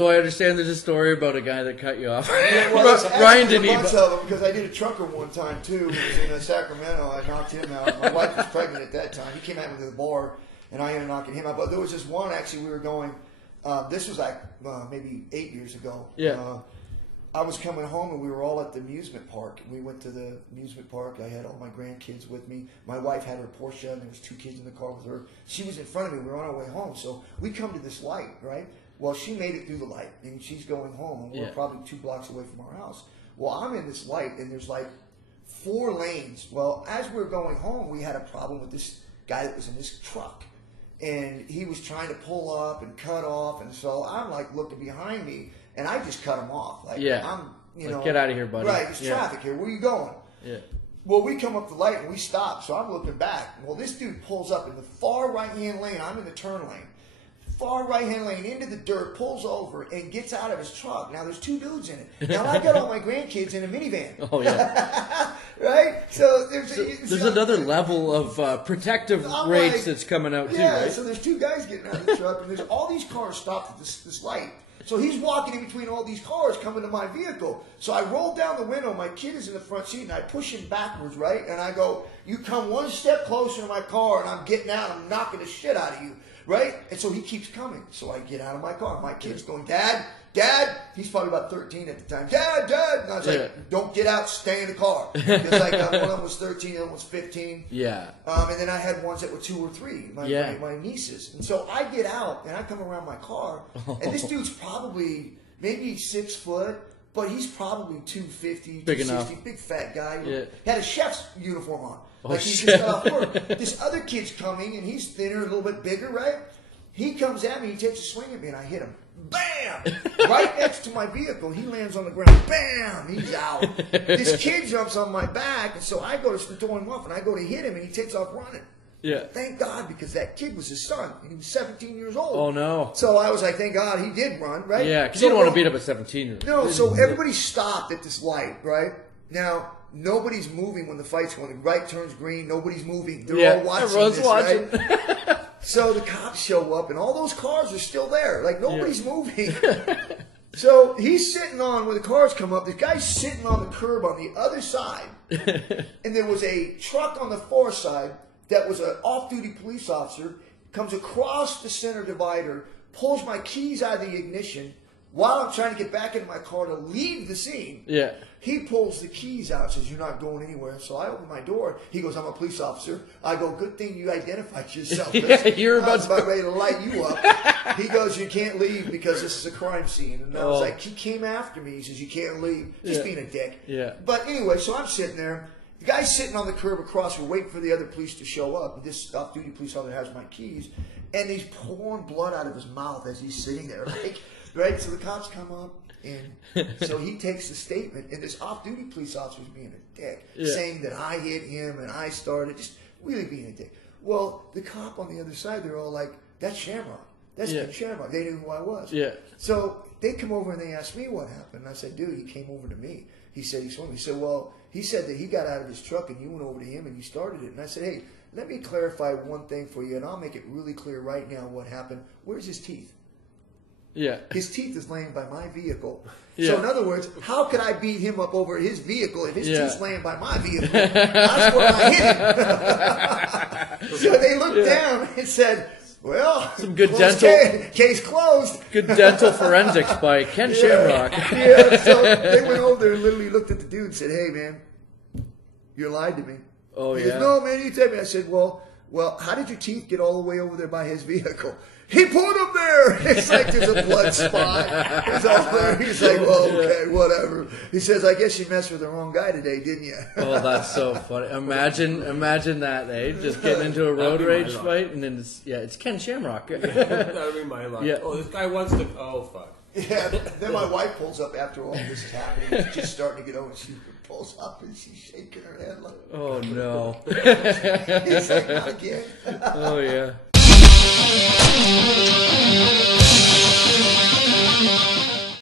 So I understand there's a story about a guy that cut you off. Yeah, well, Ryan didn't a bunch of them, because I did a trucker one time too. He was in Sacramento. I knocked him out. My wife was pregnant at that time. He came out to the bar, and I ended up knocking him out. But there was this one, actually, we were going, this was like maybe 8 years ago. Yeah. I was coming home, and we were all at the amusement park. We went to the amusement park. I had all my grandkids with me. My wife had her Porsche, and there was 2 kids in the car with her. She was in front of me. We were on our way home. So we come to this light, right? Well, she made it through the light, and she's going home, and we're probably 2 blocks away from our house. Well, I'm in this light, and there's like 4 lanes. Well, as we were going home, we had a problem with this guy that was in this truck. And he was trying to pull up and cut off, and so I'm like looking behind me, and I just cut him off. Like, I'm, like, get out of here, buddy. Right, it's traffic here. Where are you going? Yeah. Well, we come up the light, and we stop, so I'm looking back. Well, this dude pulls up in the far right-hand lane. I'm in the turn lane. Far right-hand lane into the dirt, pulls over, and gets out of his truck. Now, there's 2 dudes in it. Now, I got all my grandkids in a minivan. Oh, yeah. Right? So there's another level of protective rates that's coming out, too, right? Yeah, so there's 2 guys getting out of the truck, and there's all these cars stopped at this light. So he's walking in between all these cars coming to my vehicle. So I roll down the window. My kid is in the front seat, and I push him backwards, right? And I go, you come 1 step closer to my car, and I'm getting out. I'm knocking the shit out of you. Right? And so he keeps coming. So I get out of my car. My kid's going, Dad, he's probably about 13 at the time. Dad. And I was like, don't get out, stay in the car. Because like one of them was 13, the other one was 15. Yeah. And then I had ones that were 2 or 3, my nieces. And so I get out, and I come around my car, and this dude's probably maybe 6 foot, but he's probably 250, 260, big fat guy. Yeah. Had a chef's uniform on. Like he just got off work. This other kid's coming, and he's thinner, a little bit bigger, right? He comes at me, he takes a swing at me, and I hit him. Bam! Right next to my vehicle. He lands on the ground. Bam! He's out. This kid jumps on my back, and so I go to throw him off, and I go to hit him, and he takes off running. Yeah. Thank God, because that kid was his son, and he was 17 years old. Oh, no. So I was like, thank God he did run, right? Yeah, because you don't want to beat up a 17-year-old. No, so everybody stopped at this light, right? Now, nobody's moving when the fight's going. The right turns green. Nobody's moving. They're all watching everyone's this, watching. Right? So the cops show up, and all those cars are still there. Like, nobody's moving. So he's sitting on, when the cars come up, the guy's sitting on the curb on the other side. And there was a truck on the far side that was an off-duty police officer, comes across the center divider, pulls my keys out of the ignition while I'm trying to get back into my car to leave the scene. Yeah. He pulls the keys out and says, you're not going anywhere. So I open my door. He goes, I'm a police officer. I go, good thing you identified yourself. You're about ready to light you up. He goes, you can't leave because this is a crime scene. And I was like, he came after me. He says, you can't leave. Just being a dick. Yeah. But anyway, so I'm sitting there. The guy's sitting on the curb across. We're waiting for the other police to show up. This off-duty police officer has my keys. And he's pouring blood out of his mouth as he's sitting there. Right? So the cops come up. And so he takes the statement, and this off-duty police officer's being a dick, saying that I hit him and I started, just really being a dick. Well, the cop on the other side, they're all like, that's Shamrock. That's Shamrock. They knew who I was. Yeah. So they come over and they ask me what happened. And I said, dude, he came over to me. He said he swung. He said, well, he said that he got out of his truck and you went over to him and you started it. And I said, hey, let me clarify one thing for you, and I'll make it really clear right now what happened. Where's his teeth? Yeah. His teeth is laying by my vehicle. Yeah. So in other words, how could I beat him up over his vehicle if his teeth's laying by my vehicle? That's where I hit him. So they looked down and said, well, some good dental case closed. Good dental forensics by Ken Shamrock. Yeah, so they went over there and literally looked at the dude and said, hey, man, you lied to me. Oh, he goes, no, man, you tell me. I said, well, how did your teeth get all the way over there by his vehicle? He put them there. It's like there's a blood spot. It's all there. He's like, well, okay, whatever. He says, I guess you messed with the wrong guy today, didn't you? Oh, that's so funny. Imagine that, eh? Just getting into a road rage fight, and then it's Ken Shamrock. That would be my luck. Yeah. Oh, this guy wants to. Oh, fuck. Yeah. Then my wife pulls up after all this is happening. She's just starting to get over. She pulls up and she's shaking her head like, oh no. He's like, not again. Oh yeah.